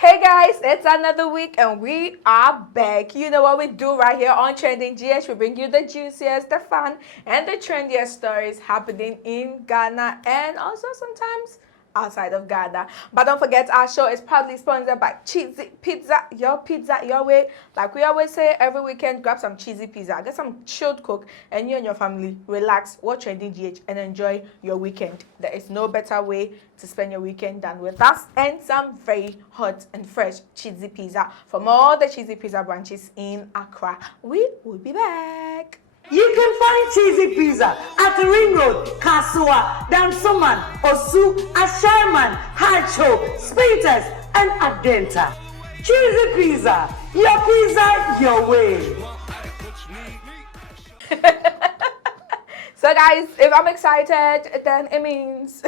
Hey guys, it's another week and we are back. You know what we do right here on Trending GH. We bring you the juiciest, the fun, and the trendiest stories happening in Ghana and also sometimes outside of Ghana. But don't forget, our show is proudly sponsored by Cheesy Pizza, your way. Like we always say, every weekend, grab some cheesy pizza, get some chilled coke, and you and your family relax, watch Trending GH, and enjoy your weekend. There is no better way to spend your weekend than with us and some very hot and fresh cheesy pizza from all the cheesy pizza branches in Accra. We will be back. You can find cheesy pizza at the Ring Road, Kasua, Dumsor, Osu, Asherman, Hacho, Spintex, and Adenta. Cheesy pizza, your way. So guys, if I'm excited, then it means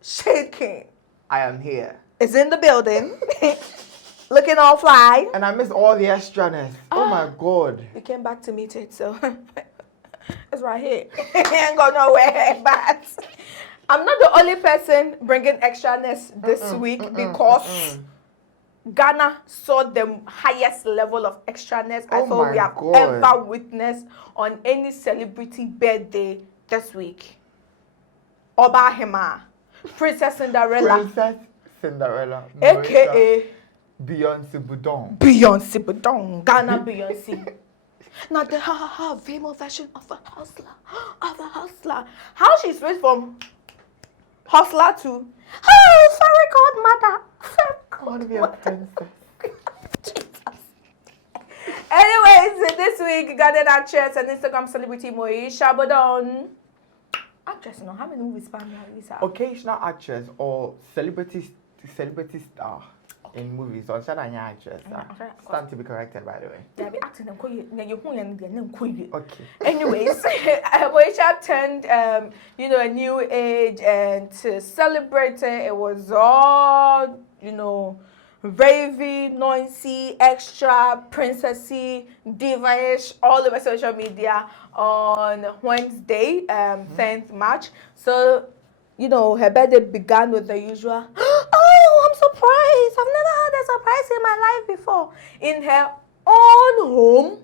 Shade King I am here. is in the building. Looking all fly. And I missed all the extraness. Oh my God. You came back to meet it, so it's right here. Ain't go nowhere, but I'm not the only person bringing extraness this week because Ghana saw the highest level of extraness I thought we have ever witnessed on any celebrity birthday this week. Oba Hema, Princess Cinderella, aka Beyonce Boudon. Beyonce Boudon, Ghana Beyonce. Now the female version of a hustler. How she switched from hustler to fairy godmother. I want to be a princess. Anyways, this week, Ghanaian actress and Instagram celebrity Moesha Boudon. Actress, no, how many movies span Lisa? Occasional actress or celebrity star in movies. Or should I actress? Stand to be corrected, by the way. Yeah, be acting them. Okay. Anyways, Moesha turned, a new age, and to celebrate it, it was all, ravey, noisy, extra, princessy, diva-ish, all over social media on Wednesday, 10th March. So, her birthday began with the usual, oh, I'm surprised. I've never had a surprise in my life before. In her own home,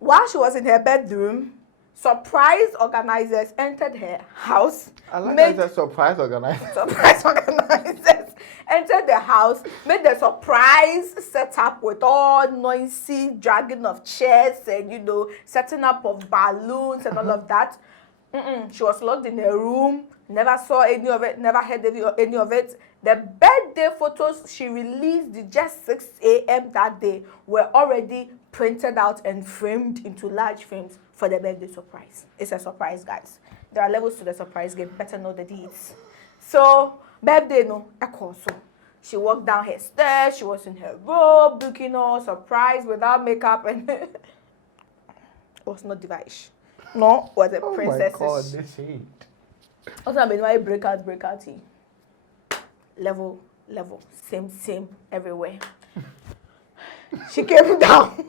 while she was in her bedroom, surprise organizers entered her house. I like that surprise organizer. Surprise organizers entered the house, made the surprise setup with all noisy dragging of chairs and, setting up of balloons and all of that. She was locked in her room, never saw any of it, never heard any of it. The birthday photos she released just 6 a.m. that day were already printed out and framed into large frames for the birthday surprise. It's a surprise, guys. There are levels to the surprise game. Better know the deeds. So, birthday, so she walked down her stairs. She was in her robe, looking all surprised without makeup, and it was not diva-ish. No, was a princess. Oh my God, this heat. Also, I've been my breakout. Level, same, everywhere. She came down.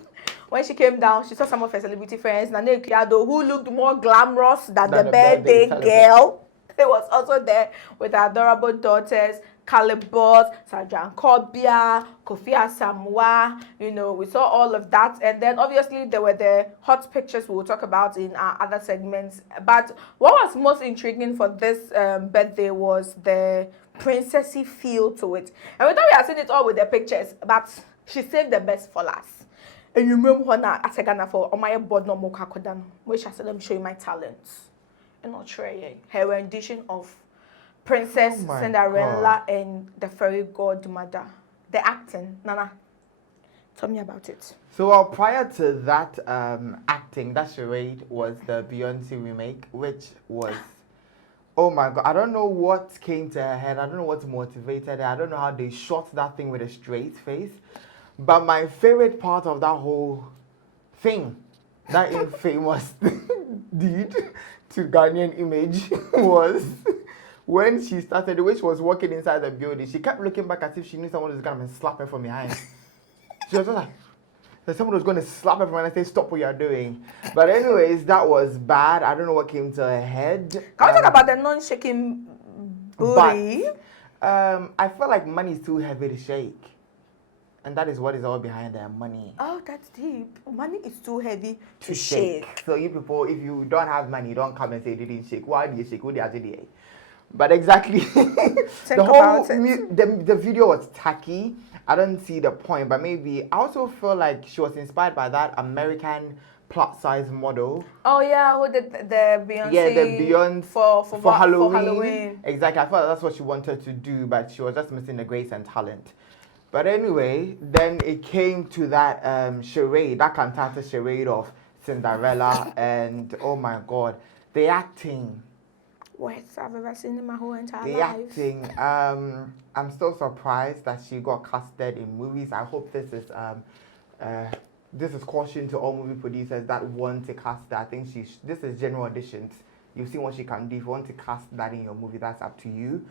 When she came down, she saw some of her celebrity friends, Nane Kiado, who looked more glamorous than the birthday girl. She was also there with her adorable daughters, Caleb Boss, Sajan Kobia, Kofi Asamoah. We saw all of that. And then obviously there were the hot pictures we will talk about in our other segments. But what was most intriguing for this birthday was the princessy feel to it. And we thought we had seen it all with the pictures, but she saved the best for last. And you remember when I asked Ghana for my board no more kakodano, which I said, let me show you my talents. And not try her rendition of Princess Cinderella and the fairy godmother. The acting, Nana, tell me about it. So prior to that acting, that charade was the Beyonce remake, which was, oh my God, I don't know what came to her head. I don't know what motivated her. I don't know how they shot that thing with a straight face. But my favorite part of that whole thing, that infamous deed to Ghanaian image was when she started, the way she was walking inside the building, she kept looking back as if she knew someone was going to slap her from behind. She was just like, someone was going to slap her from behind and say, stop what you're doing. But anyways, that was bad. I don't know what came to her head. Can we talk about the non-shaking booty? I feel like money is too heavy to shake. And that is what is all behind their money. Oh, that's deep. Money is too heavy to shake. So you people, if you don't have money, don't come and say you didn't shake. Why do you shake? What do you do? But exactly, the video was tacky. I don't see the point, but maybe I also feel like she was inspired by that American plus size model. Oh yeah, who did the Beyonce? Yeah, the Beyonce for Halloween. For Halloween. Exactly, I felt that's what she wanted to do, but she was just missing the grace and talent. But anyway, then it came to that charade, that cantata charade of Cinderella, and oh my God, the acting. Worst I've ever seen in my whole entire The life. acting. I'm still surprised that she got casted in movies. I hope this is caution to all movie producers that want to cast her. I think this is general auditions. You've seen what she can do. If you want to cast that in your movie, that's up to you.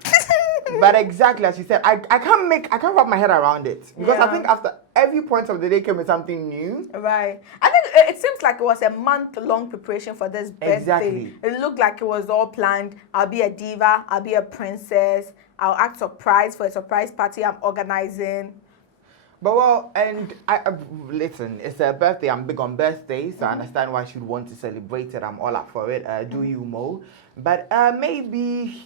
But exactly as she said, I can't wrap my head around it. Because I think after every point of the day came with something new. Right. I think it seems like it was a month-long preparation for this birthday. Exactly. It looked like it was all planned. I'll be a diva. I'll be a princess. I'll act surprised for a surprise party I'm organizing. But well, and listen, it's her birthday. I'm big on birthdays, so I understand why she'd want to celebrate it. I'm all up for it. Do you, Mo? But maybe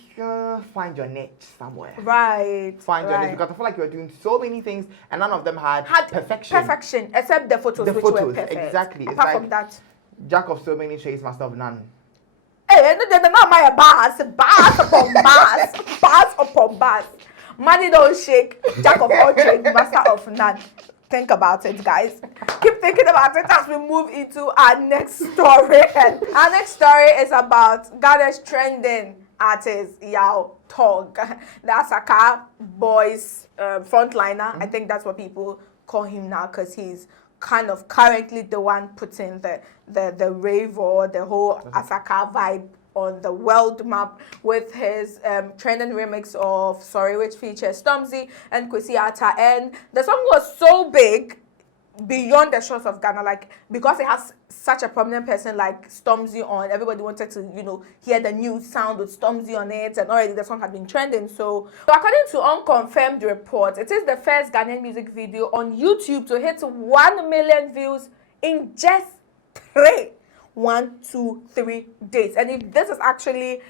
find your niche somewhere. Right. Find your niche, because I feel like you're doing so many things, and none of them had perfection. Perfection, except the photos, which were perfect. Exactly. Apart it's from that. Jack of so many trades, master of none. Hey, no, they're not my bars upon bars, bars upon bars. Money don't shake, jack of all trades, master of none. Think about it, guys. Keep thinking about it as we move into our next story. And our next story is about Ghana's trending artist, Yao Talk. The Asaka boys frontliner. I think that's what people call him now, because he's kind of currently the one putting the rave or the whole Asaka vibe on the world map with his trending remix of Sorry, which features Stormzy and Kwesi Arthur. And the song was so big beyond the shores of Ghana, like, because it has such a prominent person like Stormzy on, everybody wanted to, hear the new sound with Stormzy on it, and already the song had been trending. So according to unconfirmed reports, it is the first Ghanaian music video on YouTube to hit 1 million views in just 1, 2, 3 days. And if this is actually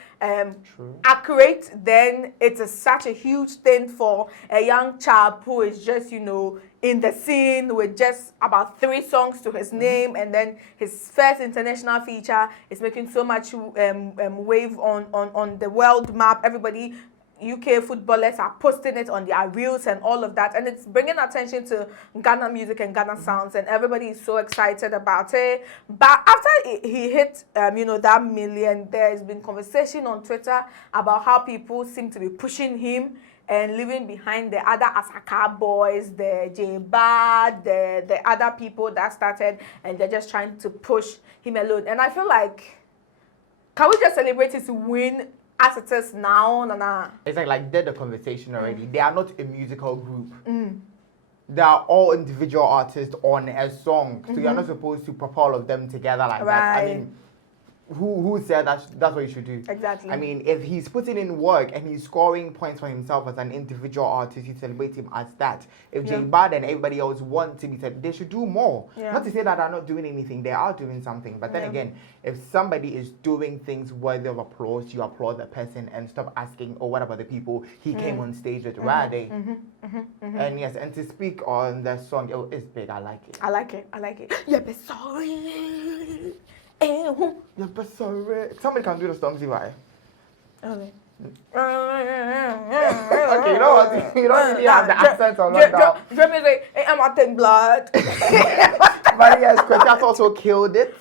accurate, then it is such a huge thing for a young chap who is just, in the scene with just about 3 songs to his name, and then his first international feature is making so much wave on the world map. Everybody, UK footballers are posting it on their reels and all of that, and it's bringing attention to Ghana music and Ghana sounds, and everybody is so excited about it. But after he hit that million, there's been conversation on Twitter about how people seem to be pushing him and leaving behind the other Asaka boys, the J-Bad, the other people that started, and they're just trying to push him alone. And I feel like, can we just celebrate his win as it is now? It's like they're the conversation already. They are not a musical group. They are all individual artists on a song. So you're not supposed to pop all of them together like that. I mean, who said that's what you should do? Exactly. I mean, if he's putting in work and he's scoring points for himself as an individual artist, you celebrate him as that. If J Bad and everybody else want to be said, they should do more. Not to say that they're not doing anything, they are doing something. But then again, if somebody is doing things worthy of applause, you applaud the person and stop asking, oh, what about the people he came on stage with? Where are they? And yes, and to speak on the song, it's big. I like it. I like it. Yeah, but sorry. Yeah, but sorry. Somebody can do the Stormzy vibe. Okay. Okay, you know what? You don't really have the accent on lockdown. Drum music, I'm not taking blood. But yes, Kwesi also killed it.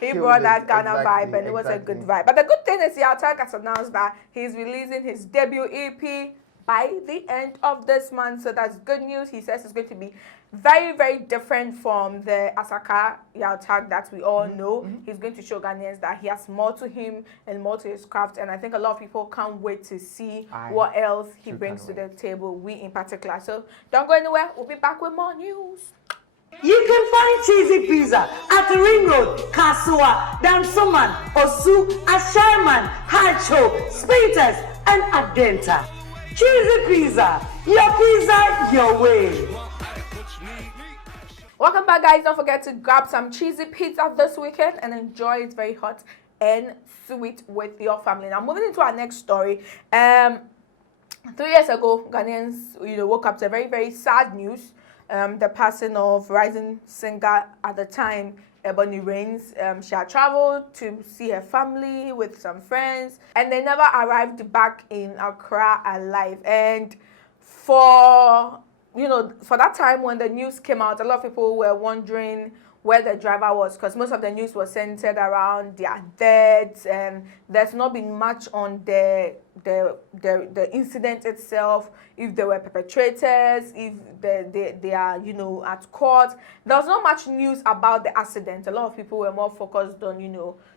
He brought that Ghana vibe, and it was a good vibe. But the good thing is, Yao Talk has announced that he's releasing his debut EP by the end of this month, so that's good news. He says it's going to be very, very different from the Asaka Yao Talk that we all know. He's going to show Ghanaians that he has more to him and more to his craft, and I think a lot of people can't wait to see what else he brings to the table, we in particular. So don't go anywhere. We'll be back with more news. You can find Cheesy Pizza at the Ring Road, Kasua, Dumsor, Osu, Asherman, Hacho, Speeters, and Adenta. Cheesy Pizza, your way. Welcome back, guys. Don't forget to grab some cheesy pizza this weekend and enjoy it very hot and sweet with your family. Now, moving into our next story. 3 years ago, Ghanaians, woke up to a very, very sad news. The passing of rising singer at the time, Ebony Rains. She had traveled to see her family with some friends, and they never arrived back in Accra alive. And for that time when the news came out, a lot of people were wondering where the driver was, because most of the news was centered around their deaths, and there's not been much on the incident itself, if they were perpetrators, if they are at court. There was not much news about the accident. A lot of people were more focused on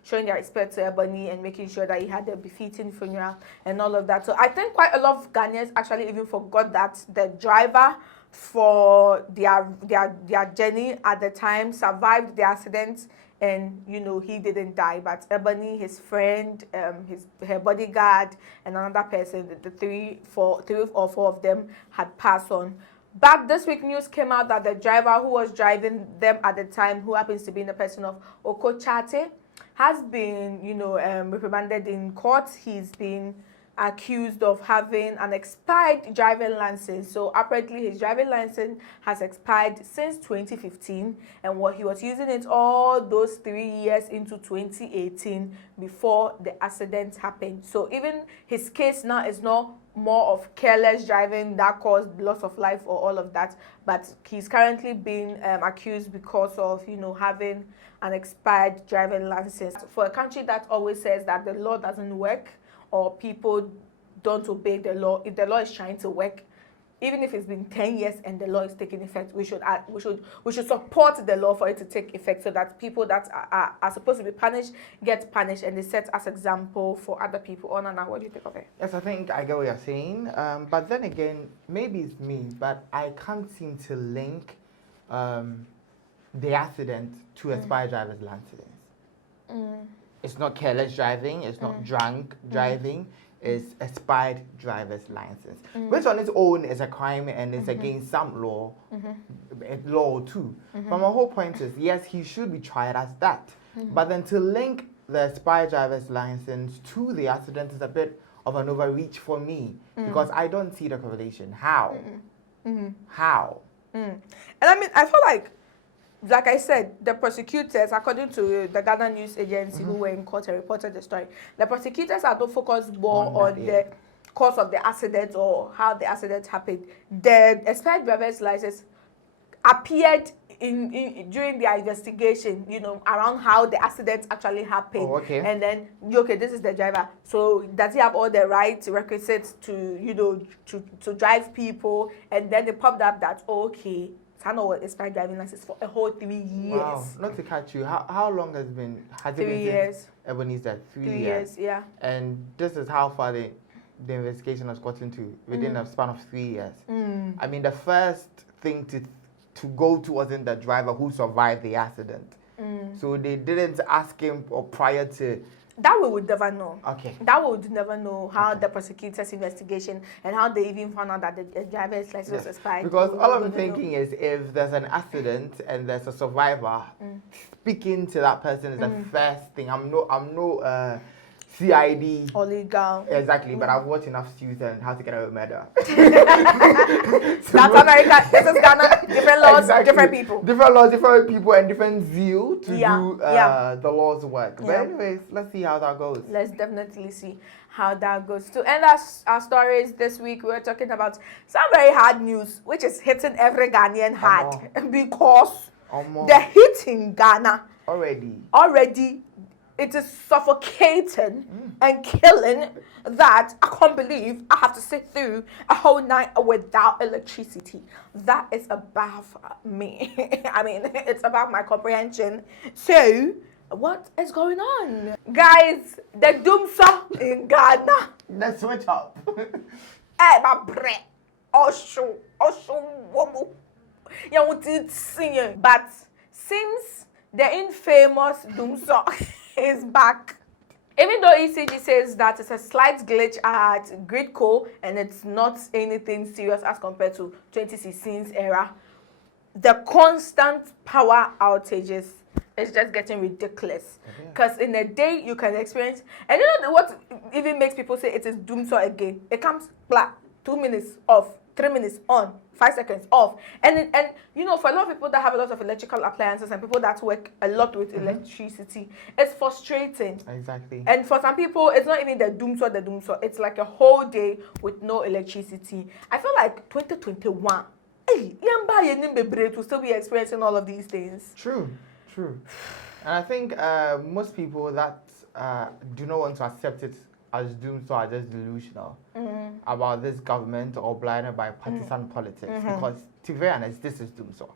showing their respect to Ebony and making sure that he had a befitting funeral and all of that. So I think quite a lot of Ghanaians actually even forgot that the driver for their journey at the time survived the accident, and he didn't die, but Ebony, his friend, her bodyguard, and another person, the three or four of them had passed on. Back this week, news came out that the driver who was driving them at the time, who happens to be the person of Okochate, has been reprimanded in court. He's been accused of having an expired driving license. So apparently his driving license has expired since 2015, and what he was using it all those 3 years into 2018 before the accident happened. So even his case now is not more of careless driving that caused loss of life or all of that, but he's currently being accused because of having an expired driving license. For a country that always says that the law doesn't work, or people don't obey the law, if the law is trying to work, even if it's been 10 years and the law is taking effect, we should support the law for it to take effect, so that people that are supposed to be punished get punished, and they set as example for other people. Oh, Nana, what do you think of it? Yes, I think I get what you're saying. But then again, maybe it's me, but I can't seem to link the accident to expired driver's license. It's not careless driving, it's not drunk driving, it's expired driver's license, which on its own is a crime and is against some law, law too. But my whole point is, yes, he should be tried as that. But then to link the expired driver's license to the accident is a bit of an overreach for me, because I don't see the correlation. How? How? And I mean, I feel like I said, the prosecutors, according to the Ghana News Agency who were in court and reported the story, the prosecutors are not focused more on the cause of the accident or how the accident happened. The expired driver's license appeared during their investigation, around how the accident actually happened. Oh, okay. And then, this is the driver. So does he have all the right requisites to, to drive people? And then they popped up that, okay, I know what expired driving license for a whole 3 years. Wow, not to catch you. How long has it been 3 years. Ebony's death? 3 years, yeah. And this is how far the investigation has gotten to within a span of 3 years. I mean, the first thing to go to wasn't the driver who survived the accident. So they didn't ask him or prior to. That we would never know. Okay. That we would never know how the prosecutors' investigation and how they even found out that the driver's license was expired. Because all I'm thinking is, if there's an accident and there's a survivor, speaking to that person is the first thing. I'm no CID. Or legal. Exactly, but I've watched enough Suits and How to Get Away with Murder. That's America. This is Ghana. Different laws, exactly. Different people. Different laws, different people, and different zeal to do the law's work. But Yeah. anyways, let's see how that goes. Let's definitely see how that goes. To end our stories this week, we were talking about some very hard news, which is hitting every Ghanaian hard, because the heat in Ghana already it is suffocating and killing, that I can't believe I have to sit through a whole night without electricity. That is above me. I mean, it's above my comprehension. So, what is going on? Guys, the Dumsor in Ghana. Let's switch up. Eh, my bread. Osho, womu. Yeah, what did sing? But since the infamous Dumsor is back, Even though ECG says that it's a slight glitch at Gridco and it's not anything serious as compared to 2016's era, the constant power outages is just getting ridiculous. Because in a day you can experience, and you know what even makes people say it is Dumsor again? It comes black, 2 minutes off, 3 minutes on, 5 seconds off, and you know, for a lot of people that have a lot of electrical appliances and people that work a lot with electricity, it's frustrating. Exactly. And for some people, it's not even the Dumsor. It's like a whole day with no electricity. I feel like 2021, hey, will still be experiencing all of these things. True. And I think most people that do not want to accept it as Dumsor are just delusional about this government or blinded by partisan politics. Because, to be very honest, this is Dumsor.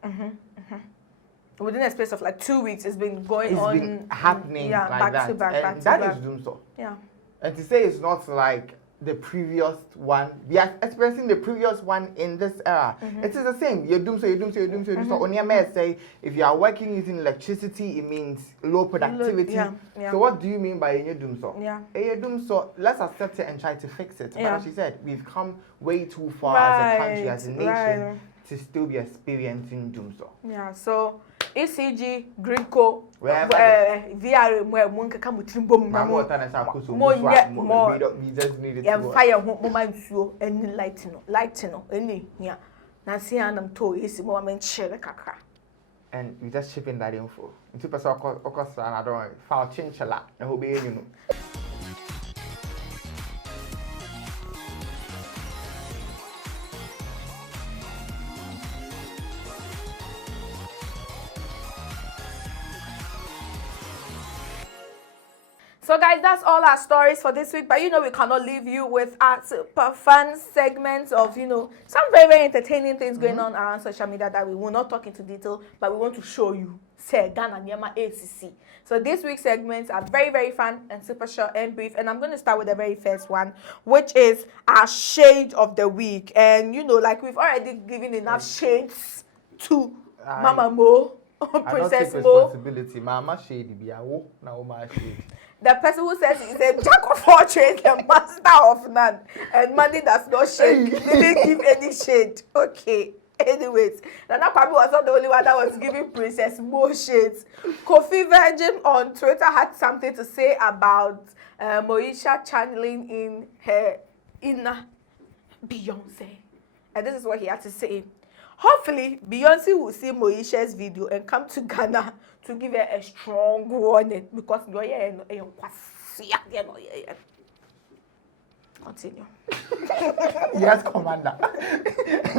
Within a space of like 2 weeks, it's been going on. It's been happening like back that. to back, And that is Dumsor. Yeah. And to say it's not like the previous one, we are experiencing the previous one in this era. It is the same. You're Dumsor. Only may say if you are working using electricity, it means low productivity. So what do you mean by a Dumsor? A Dumsor, let's accept it and try to fix it. But as she said, we've come way too far as a country, as a nation, to still be experiencing Dumsor. Yeah, so ECG, Gridco, VR, we just need it to fire moment so any lighting, any yeah. Nancy and I'm told is moment share kakra. And we just shipping that info. Into person and I don't file chinchala and who be you know. So guys, that's all our stories for this week. But you know we cannot leave you with our super fun segments of, you know, some very, very entertaining things going on around social media that we will not talk into detail, but we want to show you. Say Ghana Nyama ACC. So this week's segments are very, very fun and super short and brief. And I'm going to start with the very first one, which is our shade of the week. And you know, like we've already given enough shades to Mama Mo, Princess Mo. Responsibility. Mama shady be now my shady. The person who says he's a jack of all trades, the master of none, and money does not shade, didn't give any shade. Okay. Anyways, Nana Kwame was not the only one that was giving Princess Mo shades. Kofi Virgin on Twitter had something to say about Moesha channeling in her inner Beyonce. And this is what he had to say. Hopefully, Beyonce will see Moesha's video and come to Ghana to give her a strong warning because continue. Yes, Commander.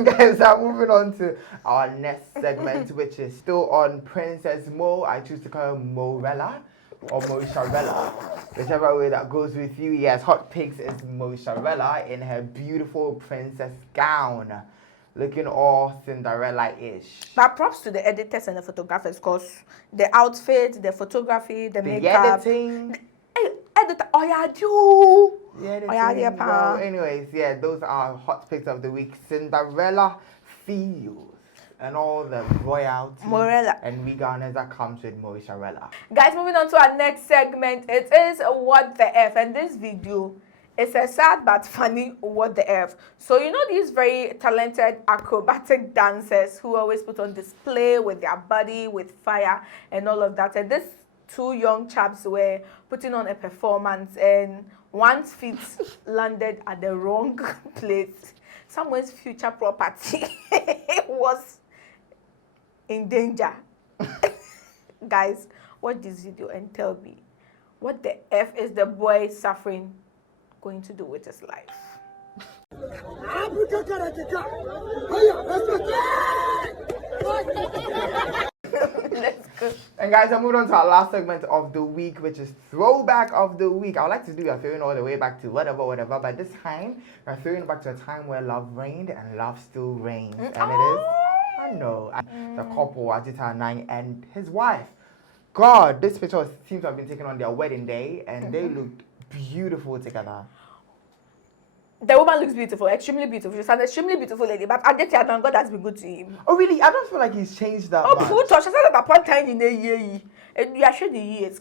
Guys, I'm moving on to our next segment, which is still on Princess Mo. I choose to call her Morella or Moesharella, whichever way that goes with you. Yes, Hot Pigs is Moesharella in her beautiful princess gown, looking all Cinderella-ish. But props to the editors and the photographers, because the outfit, the photography, the makeup, editing. Editor, oh yeah, you. Yeah, well, anyways, yeah, those are hot picks of the week. Cinderella feels and all the royalty and regardless that comes with Moesharella. Guys, moving on to our next segment. It is What the F, and this video is a sad but funny What the F. So you know these very talented acrobatic dancers who always put on display with their body, with fire and all of that. And this two young chaps were putting on a performance and one's feet landed at the wrong place. Someone's future property was in danger. Guys, watch this video and tell me what the F is the boy suffering going to do with his life. Let's go. And guys, I'm moving on to our last segment of the week, which is Throwback of the Week. I would like to do a throwing all the way back to whatever, but this time we're throwing back to a time where love reigned and love still reigns. And it is, I know, the couple, Ajita 9 and his wife. God, this picture seems to have been taken on their wedding day, and they looked beautiful together. The woman looks beautiful, extremely beautiful. She's an extremely beautiful lady, but I get you, God has been good to him. Oh, really? I don't feel like he's changed that Oh, much. food touch. I said at that point time in a year, and you are sure the years.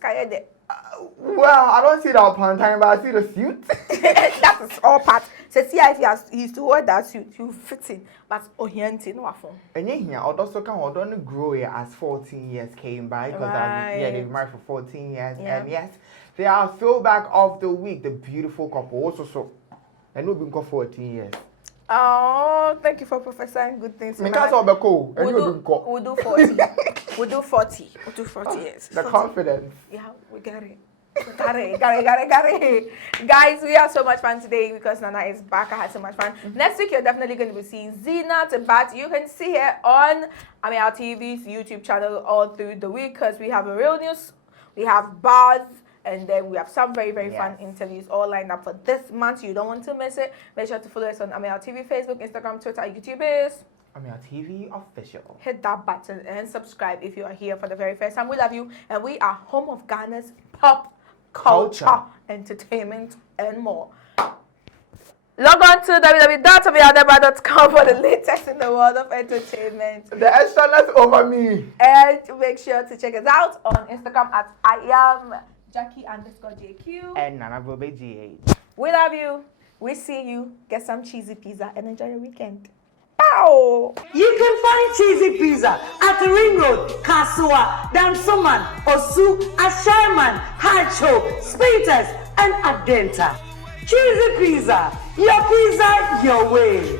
Well, I don't see that upon time, but I see the suit. That is all part. So see if he's to wear that suit, you fit in. But orienting no afon. And here, also don't grow here as 14 years came by because they've been married for 14 years. Yeah. And yes, they are throwback of the week, the beautiful couple. Also, so and we've been 14 years. Oh, thank you for prophesying good things. Because of the cool, and we'll do 40. We'll do 40 years. The 40. confidence. Yeah, we got it. Got it. Guys, we have so much fun today because Nana is back. I had so much fun. Next week, you're definitely going to be seeing Zina, but you can see her on Ameyaw TV's YouTube channel all through the week because we have a real news, we have bars, and then we have some very, very fun interviews all lined up for this month. You don't want to miss it. Make sure to follow us on Ameyaw TV, Facebook, Instagram, Twitter, YouTube is Ameyaw TV official. Hit that button and subscribe if you are here for the very first time. We love you, and we are home of Ghana's pop culture, entertainment, and more. Log on to www.ameyaw.com for the latest in the world of entertainment. The extraness over me. And make sure to check us out on Instagram at @Jackie_JQ. And Nana Bobe GH. We love you. We see you. Get some cheesy pizza and enjoy your weekend. Pow! You can find cheesy pizza at the Ring Road, Kasua, Dumsor, Osu, Asherman, Hacho, Spintex, and Adenta. Cheesy pizza, your way.